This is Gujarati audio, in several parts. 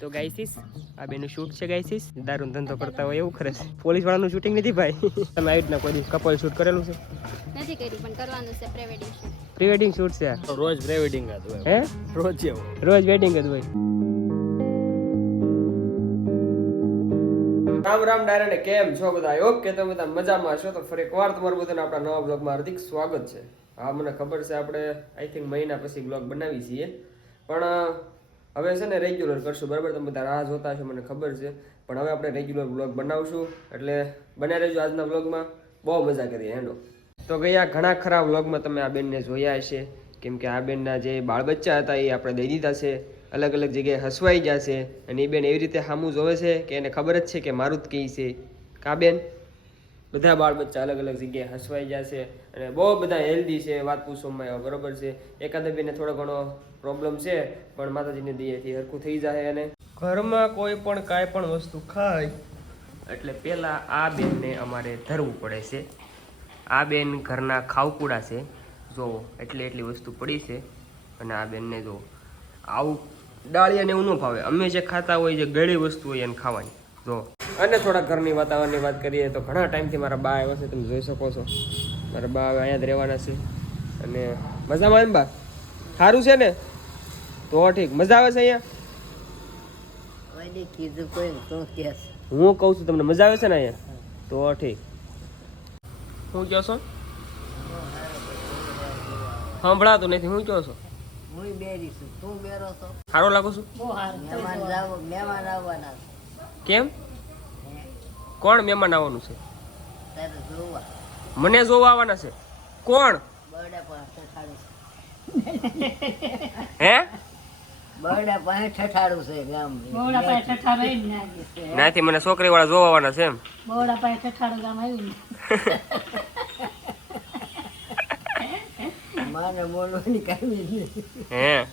તો ગાઈસીસ આ બેનું શૂટ છે ગાઈસીસ દારૂ ધંધો કરતા હોય એવું ખરે પોલીસ વાળાનું શૂટિંગ નથી ભાઈ. તમે આવી રીતના કોઈ કપલ શૂટ કરેલું છે? નથી કર્યું પણ કરવાનું છે પ્રેવેડિંગ શૂટ પ્રીવેડિંગ શૂટ છે? રોજ પ્રેવેડિંગ હતું હે? રોજ રોજ વેડિંગ હતું ભાઈ રામ રામ ડાયરાને કેમ છો બધા? ઓકે કે તમે બધા મજામાં છો તો ફરી એકવાર તમારું બધાને આપણા નવા બ્લોગમાં હાર્દિક સ્વાગત છે. હા મને ખબર છે આપણે આઈ થિંક મહિના પછી બ્લોગ બનાવી છીએ. પણ હવે છે ને રેગ્યુલર કરશું, બરાબર? તમે બધા રાહ જોતા હશો, મને ખબર છે. પણ હવે આપણે રેગ્યુલર બ્લોગ બનાવશું, એટલે બન્યા રહેજો આજના બ્લોગમાં બહુ મજા કરીએ હેંડો. તો ગયા ઘણા ખરા વ્લોગમાં તમે આ બેનને જોયા હશે. કેમ કે આ બેનના જે બાળ બચ્ચા હતા એ આપણે દઈ દીધા છે. અલગ અલગ જગ્યાએ હસવાઈ છે. અને એ બેન એવી રીતે સામું જોવે છે કે એને ખબર જ છે કે મારું જ કહી છે. કા બેન? બધા બાળ બચ્ચા અલગ અલગ જગ્યાએ હસવાઈ જાય છે અને બહુ બધા હેલ્ધી છે, વાત પૂછવામાં આવ્યા બરોબર છે. એકાદ બેને થોડો ઘણો પ્રોબ્લેમ છે, પણ માતાજીની દયાથી હરખું થઈ જાય અને ઘરમાં કોઈ પણ કાંઈ પણ વસ્તુ ખાય, એટલે પહેલાં આ બેનને અમારે ધરવું પડે છે. આ બેન ઘરના ખાવકુડા છે, જો એટલી એટલી વસ્તુ પડી છે. અને આ બેનને જો આવું ડાળિયાને એવું ન ભાવે અમે જે ખાતા હોય, જે ગળી વસ્તુ હોય એને ખાવાની. જો અને થોડા ઘરની વાતાવરણની વાત કરીએ તો ઘણા ટાઈમથી મારા બા આવ્યા છે તમે જોઈ શકો છો. મારા બા હવે અહીંયા જ રહેવાના છે. અને મજામાં એમ બા? સારું છે ને? તો ઠીક. મજા આવે છે અહીંયા? હું કહું છું તમને મજા આવે છે ને અહીંયા? તો ઠીક. હું કહો છો? સંભળાતું નથી. હું કહો છો? હું બેરી છું. તું બેરો છો? સારો લાગુ છે. કેમ? કોણ મહેમાન આવવાનું છે? મને જોવા આવવાના છે. કોણ? હે? નાથી મને છોકરી વાળા જોવાના છે એમ. માને બોલવાની કાંઈ હે?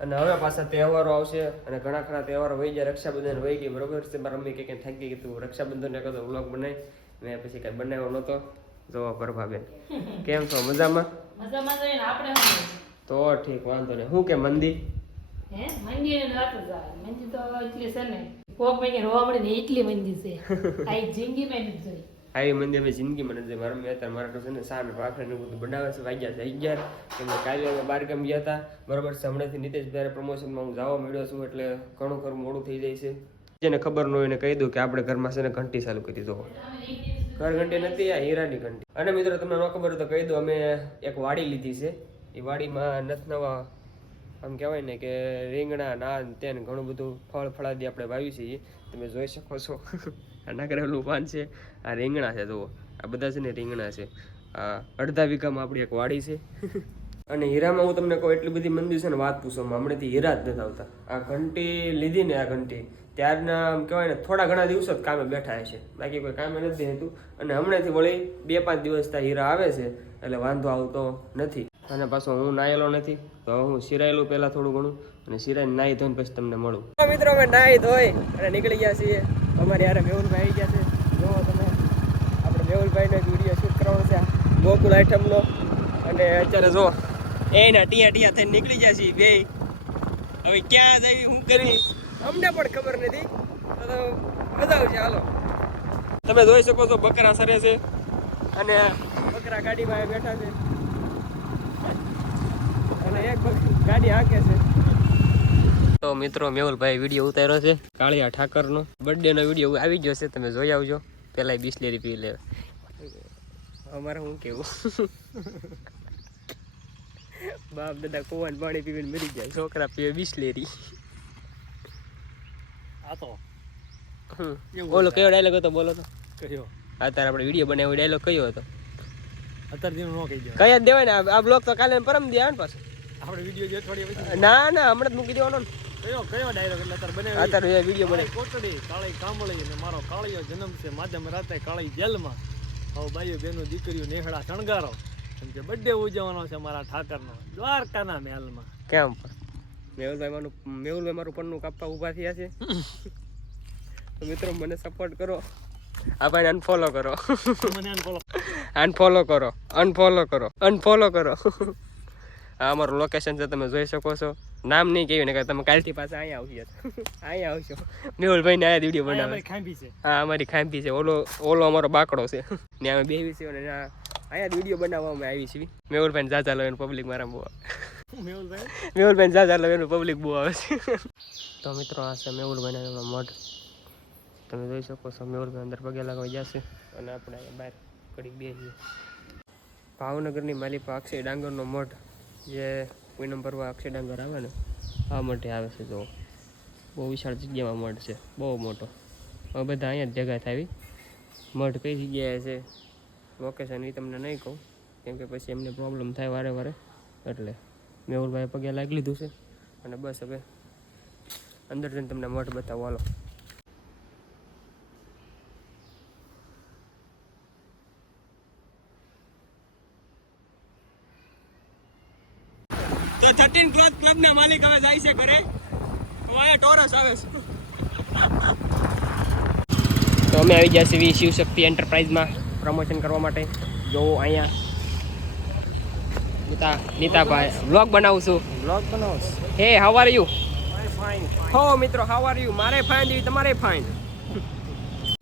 અને હવે પાછા તહેવારો આવશે અને ઘણા ખરા તહેવારો વહી ગયા રક્ષાબંધન વહી ગઈ બરોબર છે? મારા મમ્મી કે થાકી ગઈ તું. રક્ષાબંધન એક વ્લોગ બનાવી મેં પછી કંઈ બનાવ્યો નહોતો જોવા પ્રભાબેન. કેમ છો? મજામાં? મજામાં આપણે તો ઠીક વાંધો નહીં. હું કે મંદી? હે? મંદિર તો એટલી છે ને કોક મહિને રોવા મળે ને એટલી મંદિર છે. આ જિંદગીમાં જોઈ. આવી મંદિર અમે જિંદગી મને જે મારા મેં અત્યારે મારા તો છે ને સામે ભાખરી બધું બનાવે છે. વાગ્યા છે અગિયાર. કેમ કાલે અમે બાર ગામ ગયા હતા. બરાબર છે, હમણાંથી નીતેશભાઈ પ્રમોશનમાં હું જવા મળ્યો છું એટલે ઘણું ખરું મોડું થઈ જાય છે. જેને ખબર ન હોય એને કહી દઉં કે આપણે ઘરમાં છે ને ઘંટી ચાલુ કરી દો ઘર ઘંટી નથી, આ હીરાની ઘંટી. અને મિત્રો, તમને ન ખબર તો કહી દો અમે એક વાડી લીધી છે. એ વાડીમાં નથ નવા, આમ કહેવાય ને કે રીંગણા ના તેન ઘણું બધું ફળ ફળાદી આપણે વાવી છીએ. તમે જોઈ શકો છો. આ નાગરેલું પાન છે આ રીંગણા છે જુઓ. આ બધા છે ને રીંગણા છે. આ અડધા વીઘામાં આપણી એક વાડી છે. અને હીરામાં હું તમને કહું એટલી બધી મંદી છે ને વાત પૂછવામાં હમણાંથી હીરા જ નથી આવતા. આ ઘંટી લીધી ને આ ઘંટી ત્યારના આમ કહેવાય ને થોડા ઘણા દિવસો જ કામે બેઠા છે બાકી કોઈ કામે નથી હતું અને હમણાંથી વળી બે પાંચ દિવસ ત્યાં હીરા આવે છે એટલે વાંધો આવતો નથી. અને પાછો હું નાયેલો નથી તો હું સિરાયેલું પહેલાં થોડું ઘણું અને સિરાઈને નાહી ધોઈને પછી તમને મળું. મિત્રો અમે નાહી ધોઈ અને નીકળી ગયા છીએ. અમારે યાર મેહુલભાઈ આવી ગયા છે. જોવો તમે આપણે મેહુલભાઈનો એક વીડિયો શૂટ કરવાનો છે ગોકુલ આઈટમનો અને અત્યારે જો એના ટીયા ટીયા થઈને નીકળી જાય છે બે. હવે ક્યાં જઈ શું કરી? અમને પણ ખબર નથી. તો મજા આવશે, હાલો. તમે જોઈ શકો છો બકરા સરે છે અને બકરા ગાડીમાં બેઠા છે. અને એક ગાડી હાંકે છે. તો મિત્રો મેહુલભાઈ વીડિયો ઉતાર્યો છે કાળિયા ઠાકરનો. બર્થડે નો વીડિયો આવી ગયો છે તમે જોઈ આવજો. પેલા બિસ્લેરી પી લે. અમારે શું કેવું? બાપ દાદા કોવાન પાણી પીવીને મરી જાય. છોકરા પીવે બિસ્લેરી. આ તો. બોલો કયો ડાયલોગ હતો? બોલો તો. કયો? અત્યારે આપણે વીડિયો બનાવ્યો ડાયલોગ કયો હતો? અત્યાર નો કહી કયા દેવાય ને આ- આ બ્લોગ તો કાલે પરમ દે આવે ને પાછો. આપણે વીડિયો જે થોડી ના ના હમણાં જ મૂકી દેવાનો ને. કયો કયો ડાયલોગ એટલે અત્યારે બનાવ્યો અત્યારે વીડિયો બને કોટડી કાળી કામળી ને મારો કાળીયો જન્મ છે માધ્યમ રાતે કાળી જેલમાં. હવે બાઈઓ બેનો દીકરીઓ નેહડા શણગારો. કેમ કે બર્થડે ઉજવવાનો છે મારા ઠાકરનો દ્વારકાના મહેલમાં. કેમ? મેહુલભાઈ મારું મેહુલભાઈ મારું પન્નું કાપવા ઊભા થયા છે. તો મિત્રો મને સપોર્ટ કરો. આ ભાઈ અનફોલો કરો. મને એમ અનફોલો કરો. અનફોલો કરો. અનફોલો કરો. આ અમારું લોકેશન છે તમે જોઈ શકો છો. નામ નહીં કહ્યું ને તમે કાલથી પાછા અહીંયા આવજો. અહીંયા આવશો મેહુલભાઈને આયા વીડિયો આ બનાવે અમારી ખાંભી છે. હા અમારી ખાંભી છે. ઓલો ઓલો અમારો બાકડો છે. ને અમે બેવી છે અને અહીંયા વીડિયો બનાવવામાં આવી છે મેહુલભાઈ જાજા લો પબ્લિક મારા બહુ આવે. મેહુલભાઈ? મેહુલભાઈ જાજા લો પબ્લિક બહુ આવે છે. તો મિત્રો આ છે મેહુલભાઈ એનો મઢ. તમે જોઈ શકો છો મેહુલભાઈ અંદર પગે લગાવી જશે અને આપણે અહીંયા બહાર કડી બે ભાવનગરની માલિપા અક્ષય ડાંગરનો મઠ જે પૂનમ નંબર અક્ષય ડાંગર આવે ને, આ માટે આવે છે જો. બહુ વિશાળ જગ્યામાં મઠ છે, બહુ મોટો. હવે બધા અહીંયા જ ભેગા થાવી મઠ કઈ જગ્યાએ છે? લોકેશન એ તમને નહીં કહું, કેમ કે પછી એમને પ્રોબ્લેમ થાય વારે વારે. એટલે મેહુલભાઈ પગે લાગી લીધું છે. અને બસ હવે અંદર જઈને તમને મઠ બતાવો. હાલો. થર્ટીન ક્લોથ ક્લબના માલિક હવે જાય છે ઘરે. અહીંયા ટોરસ આવે છે. તો અમે આવી ગયા છીએ શિવશક્તિ એન્ટરપ્રાઇઝમાં પ્રમોશન કરવા માટે. જો અહીંયા નીતા નીતાભાઈ વ્લોગ બનાવું છું. બ્લોગ બનાવું હે હાવ આર યુ હો મિત્રો હાવ આર યુ મારે ફાઇન દેવી તમારે ફાઇન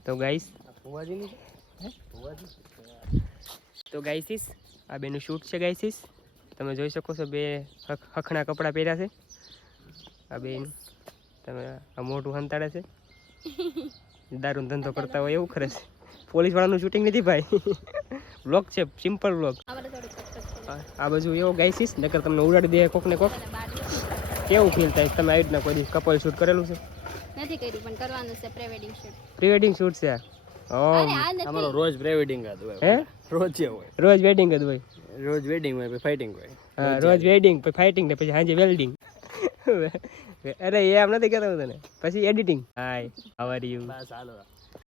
તો ગાઈસ તો ગાઈસીસ આ બેનું શૂટ છે ગાઈસીસ તમે જોઈ શકો છો બે હખણા કપડાં પહેર્યા છે. આ બે તમે આ મોટું હંતાડે છે. દારૂ ધંધો કરતા હોય એવું ખરે છે. પોલીસ વાળાનું શૂટિંગ નથી ભાઈ. બ્લોગ છે સિમ્પલ બ્લોગ અમારે આ બાજુ એવો ગાઈસીસ નકર તમને ઉડાડી દે કોક. ને કોક કેવું ફીલ થાય? તમે આવી રીતના કોઈ દિવસ કપલ શૂટ કરેલું છે? નથી કર્યું પણ કરવાનું છે પ્રીવેડિંગ શૂટ પ્રીવેડિંગ શૂટ છે? અરે રોજ પ્રે વેડિંગ જ હોય. હે? રોજ છે હોય. રોજ વેડિંગ જ હોય. રોજ વેડિંગ હોય પછી ફાઇટિંગ હોય. હા, રોજ વેડિંગ પછી ફાઇટિંગ ને પછી સાંજે વેલ્ડિંગ અરે એ આમ નથી કહેતો તને. પછી editing hi how are you bus hello.